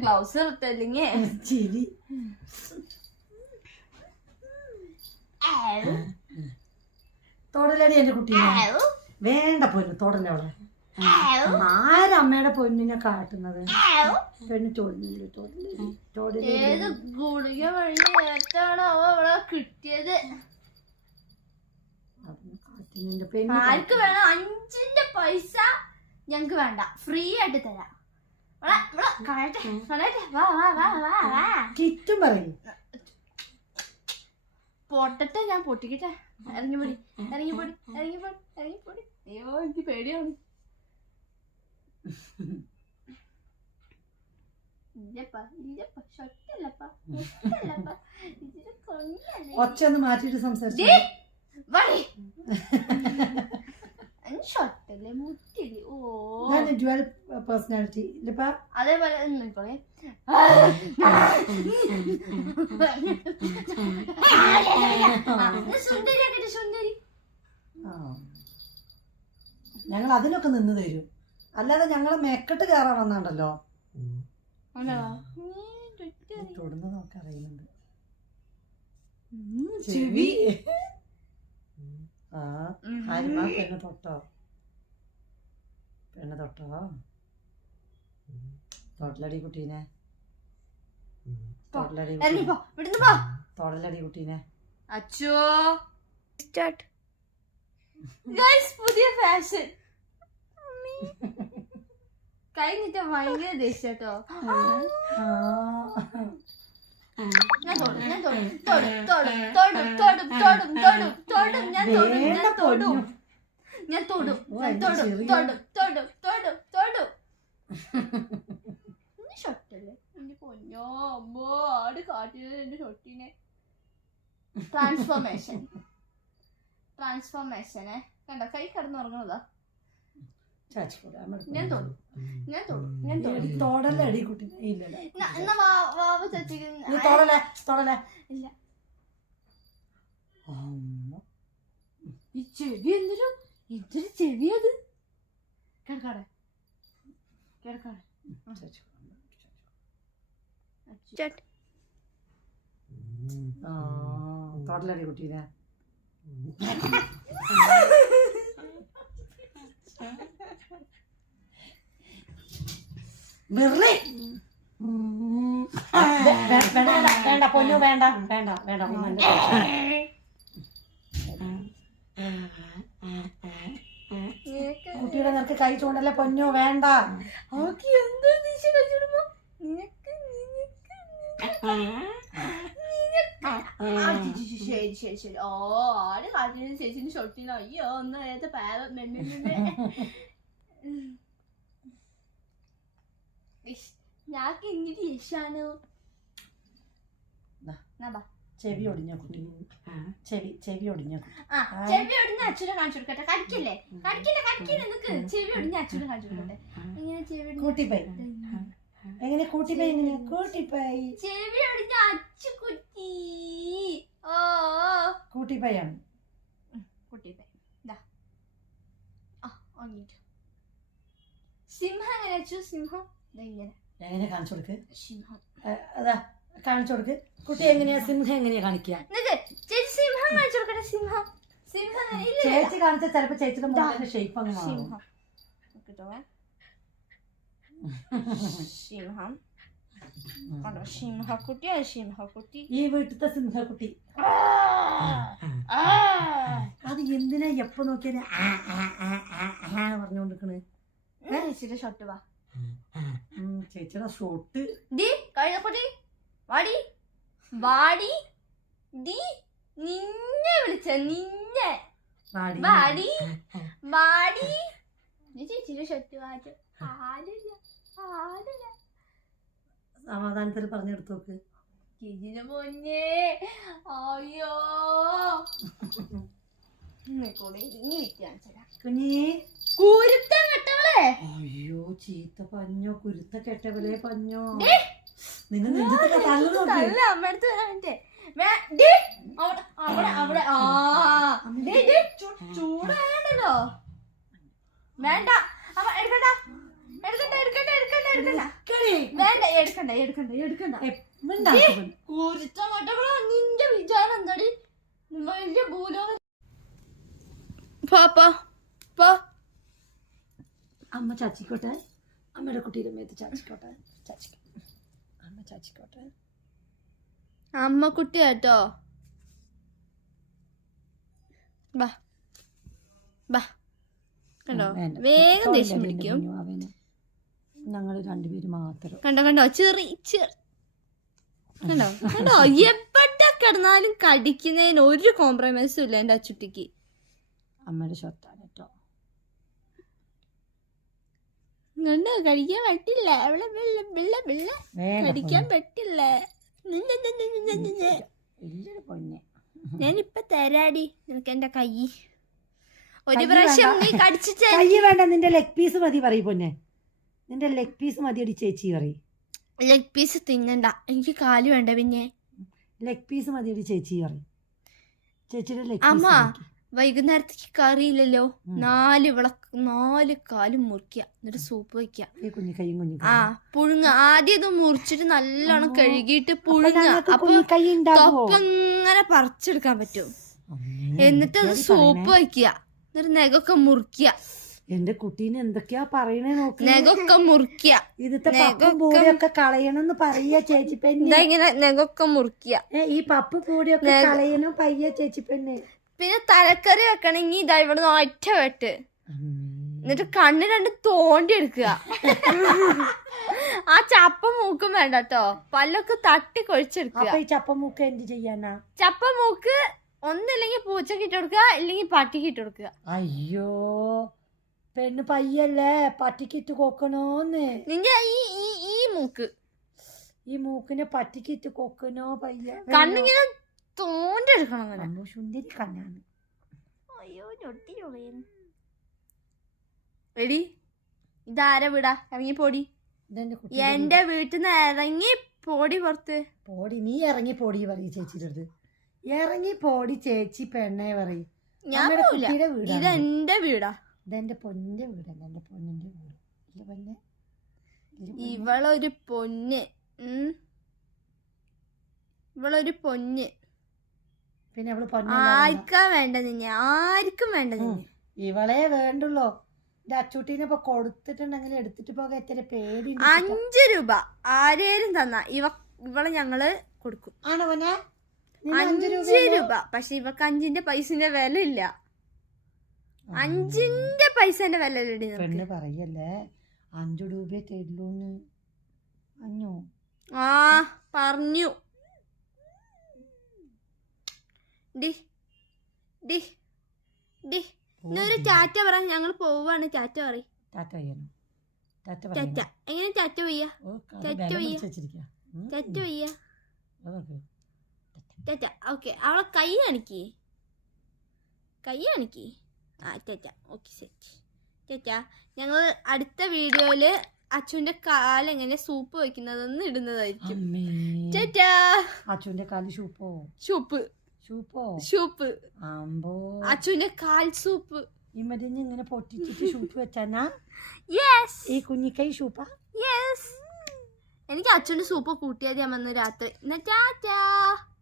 Gloves ഇട്ടല്ലെങ്കിൽ ചിരി. തൊടലടി എന്റെ കുട്ടി വേണ്ട പൊന്നു തൊടലവളെ. ആരമ്മയുടെ പൊന്നിനെ കാട്ടുന്നത്? പെണ്ണ് ഏത് ഗുളിക വഴി ഏറ്റാണോ അവളെ കിട്ടിയത്? ആർക്ക് വേണം? 5 പൈസ ഞങ്ങക്ക് വേണ്ട, ഫ്രീ ആയിട്ട് തരാം. പൊട്ടട്ടെ, ഞാൻ പൊട്ടിക്കട്ടെ. ഇറങ്ങിപ്പൊടി ഇറങ്ങിപ്പൊടി ഇറങ്ങിപ്പൊടി ഇറങ്ങിപ്പൊടി. അയ്യോ എനിക്ക് പേടിയാണ്. ഒച്ചൊന്ന് മാറ്റിട്ട് സംസാരിച്ചു. ഡ്യുവൽ പേഴ്സണാലിറ്റി അതേപോലെ ഞങ്ങൾ അതിനൊക്കെ നിന്ന് തരും, അല്ലാതെ ഞങ്ങളെ മെക്കെട്ട് കയറാൻ വന്നാണ്ടല്ലോ. തൊടുന്ന നോക്ക അറിയുന്നുണ്ട്. പെണ്ണ് തൊട്ടോ? പെണ്ണ് തൊട്ടോ? തൊടലടി കുട്ടീനെ, തൊടലടി കുട്ടീനെ. അച്ചോ പുതിയ ഫാഷൻ കഴിഞ്ഞിട്ട് ഭയങ്കര ദേഷ്യോ. ഞാൻ തൊടും ഞാൻ തൊടും തൊടും തൊടും തൊടും തൊടും തൊടും തൊടും തൊടും ഞാൻ തൊടും ഞാൻ തൊടും ഞാൻ തൊടും തൊടും തൊടും തൊടും തൊടും തൊടും. ഷൊട്ടല്ലേ എന്റെ പൊന്നോ അമ്മോ, ആട് കാട്ടിയത് എന്റെ ഷൊട്ടിനെ. ട്രാൻസ്ഫോർമേഷനെ കണ്ട, കൈ കിടന്നുറങ്ങണതാ. ഞാൻ തൊടും ഞാൻ തൊടും ഞാൻ തൊടും. തൊടലടി കുട്ടി. ഇല്ല ഈ ചെവി എന്തൊരു ചെവി അത്. കിടക്കാടെ കിടക്കാടെ. തൊടലടി കുട്ടീനെ. വേണ്ട പൊന്നു, വേണ്ട വേണ്ട വേണ്ട. കുട്ടിയുടെ നിനക്ക് കൈ ചൂണ്ടല്ലേ പൊന്നു, വേണ്ട. ശരി ശരി ശരി. ഓ ആര് കാട്ടിന് ചേച്ചിന് ഷൊട്ടിനോ? അയ്യോ ഒന്ന് ഏത് പാവം ഞാക്ക് ഇങ്ങനെ യശാനോ. ചെവി ഒടിഞ്ഞ കുട്ടി, ചെവി ഒടിഞ്ഞ കുട്ടി. ചെവി ഒടിഞ്ഞ അച്ഛനെ കാണിച്ചു കൊടുക്കട്ടെ. കടിക്കല്ലേ കടിക്കില്ല കടിക്കില്ല നിനക്ക്. ചെവി ഒടിഞ്ഞ അച്ഛനെ കാണിച്ചു കൊടുക്കട്ടെ. ഇങ്ങനെ ചെവി കൂട്ടിപ്പൈ എങ്ങനെ? കൂട്ടിപ്പൈ എങ്ങനെ? കൂട്ടിപ്പൈ ചെവി ഒടിഞ്ഞ അച്ചു കുട്ടി. ഓ കൂട്ടിപ്പൈയാണ്. കൂട്ടിപ്പൈ സിംഹം എങ്ങനെ അച്ചു? സിംഹം എങ്ങനെ കാണിച്ചു കൊടുക്ക്? സിംഹം അതാ കാണിച്ചു കൊടുക്ക്. കുട്ടി എങ്ങനെയാ സിംഹം എങ്ങനെയാ കാണിക്കുക? ചേച്ചി സിംഹം കാണിച്ചു കൊടുക്കട്ടെ. സിംഹം സിംഹം ചേച്ചി കാണിച്ച ചിലപ്പോ ചേച്ചിയുടെ മോളിന്റെ ഷേപ്പ് അങ്ങ് മാറും. സിംഹം സിംഹക്കുട്ടിയാണ് സിംഹക്കുട്ടി. ഈ വീട്ടിലത്തെ സിംഹക്കുട്ടി. അത് എന്തിനാ എപ്പോ നോക്കിയാലും പറഞ്ഞോണ്ടിരിക്കണ്? ചേച്ചിയുടെ ഷോട്ട് വാ. ചേച്ചിയുടെ ഷോട്ട് കഴിഞ്ഞപ്പൊടി വാടി വാടി. നിന്നെ വിളിച്ച നിന്നെ വാടി വാടി. ചേച്ചിയുടെ ഷോട്ട് വാടി. സമാധാനത്തിൽ പറഞ്ഞെടുത്ത് നോക്ക്. പൊന്നേ അയ്യോ അയ്യോ ചീത്ത പഞ്ഞോ, കുരുത്ത കെട്ടവലെ പഞ്ഞോ. നിന്നെ അമ്മടുത്ത് അവിടെ ചൂടായല്ലോ. വേണ്ട അമ്മ എടുക്കണ്ട എടുക്കണ്ട എടുക്കണ്ട എടുക്കണ്ട എടുക്കണ്ട വേണ്ട എടുക്കണ്ട നിന്റെ വിചാരം എന്താടി വലിയ ഭൂലോകം. അമ്മ ചാച്ചിക്കോട്ടെ, അമ്മയുടെ കുട്ടിയുടെ മേത്ത് ചാച്ചിക്കോട്ടെ, അമ്മ ചാച്ചിക്കോട്ടെ. അമ്മ കുട്ടി കേട്ടോ. കണ്ടോ വേഗം ദേഷ്യം പിടിക്കും. ഞങ്ങൾ രണ്ടുപേരും മാത്രം. കണ്ടോ ചെറി കണ്ടോ കണ്ടോ എവിടെ കിടന്നാലും കടിക്കുന്നതിന് ഒരു കോംപ്രമൈസും ഇല്ല എന്റെ അച്ചുട്ടിക്ക്. അമ്മയുടെ സ്വത്താണ് കേട്ടോ. കണ്ടോ കഴിക്കാൻ പറ്റില്ല, അവളെ കടിക്കാൻ പറ്റില്ല. ഞാനിപ്പൊ തരാടി നിനക്ക് എന്റെ കൈ. ഒരു പ്രാവശ്യം നീ കടിച്ചിട്ട് കൈ വേണ്ട, നിന്റെ ലെഗ് പീസ് മതി പറയും പൊന്നെ. നിന്റെ ലെഗ് പീസ് മതിയടി ചേച്ചി പറയും. ലെഗ് പീസ് തിന്നണ്ട, എനിക്ക് കാല് വേണ്ട. പിന്നെ ലെഗ് പീസ് മതിയടി ചേച്ചി പറയും. ചേച്ചിയുടെ ലെഗ് അമ്മ വൈകുന്നേരത്തേക്ക് കറിയില്ലല്ലോ, 4 കാലും മുറിക്കുക, എന്നിട്ട് സൂപ്പ് വയ്ക്കുക. ആ പുഴുങ്ങ. ആദ്യം ഇത് മുറിച്ചിട്ട് നല്ലോണം കഴുകിയിട്ട് പുഴുങ്ങ. അപ്പൊ തൊപ്പങ്ങനെ പറിച്ചെടുക്കാൻ പറ്റും. എന്നിട്ട് അത് സൂപ്പ് വയ്ക്കുക, എന്നിട്ട് നെഗൊക്കെ മുറിക്കുക. എന്റെ കുട്ടീനെ എന്തൊക്കെയാ പറയണേ നോക്കി. നെഗൊക്കെ മുറിക്കുക, ഇതിത്തെ പപ്പും പൂടിയൊക്കെ കളയണമെന്ന് പറയാ ചേച്ചി പെണ്ണെ. ഇങ്ങനെ നെഗൊക്കെ മുറിക്കുക. ഈ പപ്പ് പൂടിയൊക്കെ കളയണം പയ്യ ചേച്ചി പെണ്ണെ. പിന്നെ തലക്കറി വെക്കണമെങ്കിൽ ഇതാ ഇവിടെ ഒറ്റ വെട്ട്, എന്നിട്ട് കണ്ണ് 2 തോണ്ടി എടുക്കുക. ആ ചപ്പ മൂക്കും വേണ്ട കേട്ടോ, പല്ലൊക്കെ തട്ടി കൊഴിച്ചെടുക്കുക. ഈ ചപ്പ മൂക്ക് എന്ത് ചെയ്യാനാ? ചപ്പ മൂക്ക് ഒന്നില്ലെങ്കിൽ പൂച്ചക്ക് ഇട്ട് കൊടുക്കുക, ഇല്ലെങ്കിൽ പട്ടിക്ക് ഇട്ട് കൊടുക്കുക. അയ്യോ പെണ്ണ് പയ്യല്ലേ, പട്ടിക്കിട്ട് കൊക്കണോന്ന്. നിന്റെ ഈ മൂക്ക്, ഈ മൂക്കിനെ പട്ടിക്കിട്ട് കൊക്കണോ പയ്യ? കണ്ണിങ്ങനെ തോണ്ടി എടുക്കണം. സുന്ദരി കണ്ണാണ്. അയ്യോ ഞൊട്ടി എടി, ഇതാര വീടാ? ഇറങ്ങി പോടി. എന്റെ വീട്ടിൽ നിന്ന് ഇറങ്ങി പോടി പുറത്ത്. പോടി നീ ഇറങ്ങി പോടി പറയും ചേച്ചിയുടെ അടുത്ത്. ഇറങ്ങി പോടി ചേച്ചി പെണ്ണെ പറയും. ഞാൻ ഇതെന്റെ വീടാ. ഇതെന്റെ പൊന്നിന്റെ വീടല്ല, എന്റെ പൊന്നിന്റെ വീട്. പൊന്നെ ഇവളൊരു പൊന്ന്, ഇവളൊരു പൊന്ന്. പിന്നെ അവള് ആർക്കാ വേണ്ട നിന്നെ? ആർക്കും വേണ്ട നിന്നെ. ഇവളെ വേണ്ടുള്ളോ. എന്റെ അച്ചൂട്ടീനെ ഇപ്പൊ കൊടുത്തിട്ടുണ്ടെങ്കിൽ എടുത്തിട്ട് പോകാൻ എത്ര പേടി. 5 രൂപ ആരേലും തന്ന ഇവളെ ഞങ്ങള് കൊടുക്കും. ആണോ പൊന്നെ? 5 രൂപ. പക്ഷെ ഇവക്ക് 5ന്റെ പൈസന്റെ വില ഇല്ല. 5ന്റെ പൈസന്റെ വില ഇല്ല. പെണ്ണ് പറയല്ലേ 5 രൂപ തരുള്ളൂന്ന്. അഞ്ഞോ ആ പറഞ്ഞു. ഒരു ടാറ്റ പറ, ഞങ്ങൾ പോവാണ്. ടാറ്റ പറ. ടാറ്റ എങ്ങനെ ടാറ്റ വയ്യ? ടാറ്റ വയ്യ, ടാറ്റ വയ്യ, ടാറ്റ. ഓക്കെ, അവളെ കൈ കാണിക്കേ, കൈ കാണിക്കേ. ആ ടാറ്റ. Okay set. ടാറ്റ. ഞങ്ങൾ അടുത്ത വീഡിയോയില് അച്ചുവിന്റെ കാലെങ്ങനെ സൂപ്പ് വെക്കുന്നതെന്ന് ഇടുന്നതായിരിക്കും. ടാറ്റ. അച്ചുവിന്റെ കാല് സൂപ്പോ? സൂപ്പ്. അച്ചുവിന്റെ കാൽ സൂപ്പ്. ഈ മരുന്ന് ഇങ്ങനെ പൊട്ടിച്ചിട്ട് സൂപ്പ് വെച്ചാനാ? യെസ്. ഈ കുഞ്ഞിക്കൈ സൂപ്പാ? യെസ്. എനിക്ക് അച്ചുവിന്റെ സൂപ്പ് കൂട്ടിയാൽ ഞാൻ വന്ന് രാത്രി. ടാറ്റ.